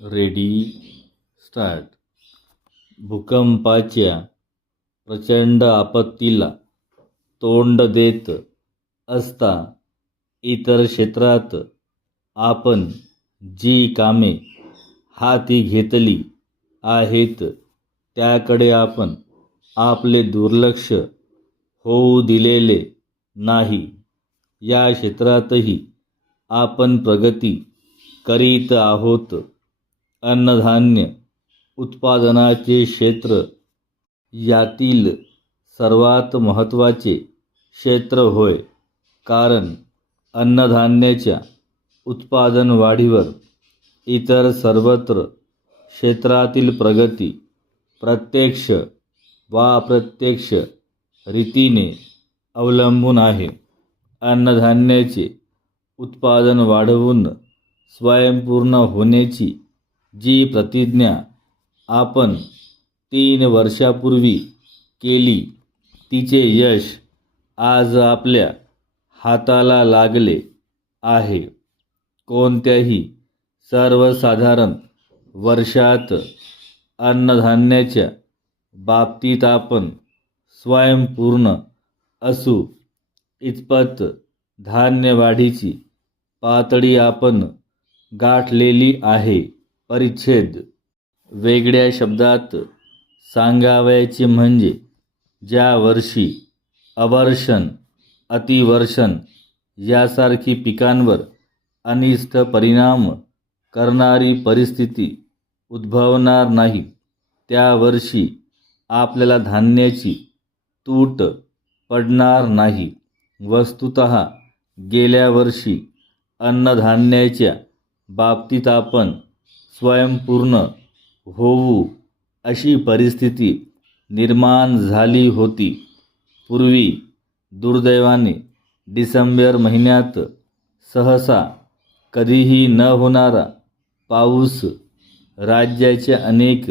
Ready start. भूकंपाच्या प्रचंड आपत्तीला तोंड देत असता इतर क्षेत्रात आपण जी कामे हाती घेतली आहेत त्याकडे आपण आपले दुर्लक्ष होऊ दिलेले नाही. या क्षेत्रातही आपण प्रगती करीत आहोत. अन्नधान्य उत्पादनाचे क्षेत्र यातील सर्वात महत्त्वाचे क्षेत्र होय, कारण अन्नधान्याच्या उत्पादन वाढीवर इतर सर्वत्र क्षेत्रातील प्रगती प्रत्यक्ष वा अप्रत्यक्ष रीतीने अवलंबून आहे. अन्नधान्याचे उत्पादन वाढवून स्वयंपूर्ण होण्याची जी प्रतिज्ञा आपण 3 वर्षापूर्वी केली तिचे यश आज आपल्या हाताला लागले आहे. कोणत्याही सर्वसाधारण वर्षात अन्नधान्याच्या बाबतीत आपण स्वयंपूर्ण असू इतपत धान्य वाढीची पातळी आपण गाठलेली आहे. परिच्छेद. वेगळ्या शब्दात सांगावयाचे म्हणजे ज्या वर्षी अवर्षण, अतिवर्षण यासारखी पिकांवर अनिष्ट परिणाम करणारी परिस्थिती उद्भवणार नाही, त्या वर्षी आपल्याला धान्याची तूट पडणार नाही. वस्तुतः गेल्या वर्षी अन्नधान्याच्या बाबतीत आपण स्वयंपूर्ण होऊ अशी परिस्थिती निर्माण झाली होती. पूर्वी दुर्दैवाने डिसेंबर महिन्यात सहसा कधीही न होणारा पाऊस राज्याच्या अनेक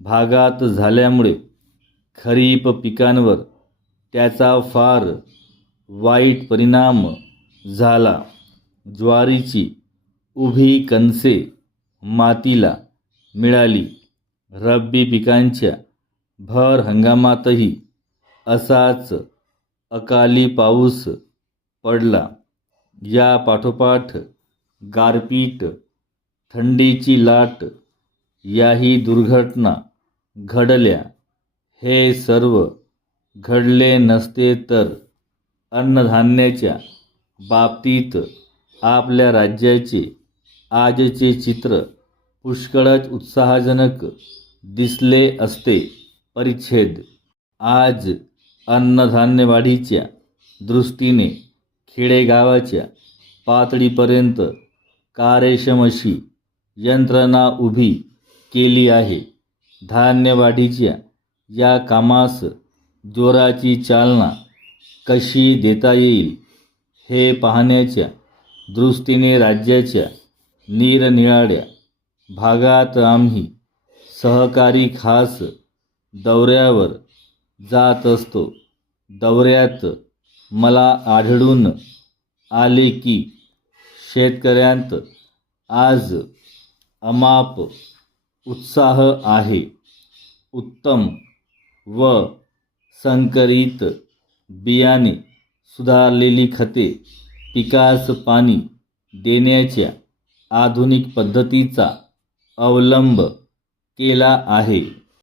भागात झाल्यामुळे खरीप पिकांवर त्याचा फार वाईट परिणाम झाला. ज्वारीची उभी कणसे मातीला मिळाली. रब्बी पिकांच्या भर हंगामातही असाच अकाली पाऊस पडला. या पाठोपाठ गारपीट, थंडीची लाट याही दुर्घटना घडल्या. हे सर्व घडले नसते तर अन्नधान्याच्या बाबतीत आपल्या राज्याचे आजचे चित्र पुष्कळच उत्साहजनक दिसले असते. परिच्छेद. आज अन्नधान्य वाढीच्या दृष्टीने खेडेगावाच्या पातळीपर्यंत कार्यक्षम अशी यंत्रणा उभी केली आहे. धान्य वाढीच्या या कामास जोराची चालना कशी देता येईल हे पाहण्याच्या दृष्टीने राज्याच्या निरनिराळ्या भागात आम्ही सहकारी खास दौऱ्यावर जात असतो. दौऱ्यात मला आढळून आले की शेतकऱ्यांत आज अमाप उत्साह आहे. उत्तम व संकरित बियाणे, सुधारलेली खते, पिकास पाणी देण्याच्या आधुनिक पद्धतीचा अवलंब केला आहे.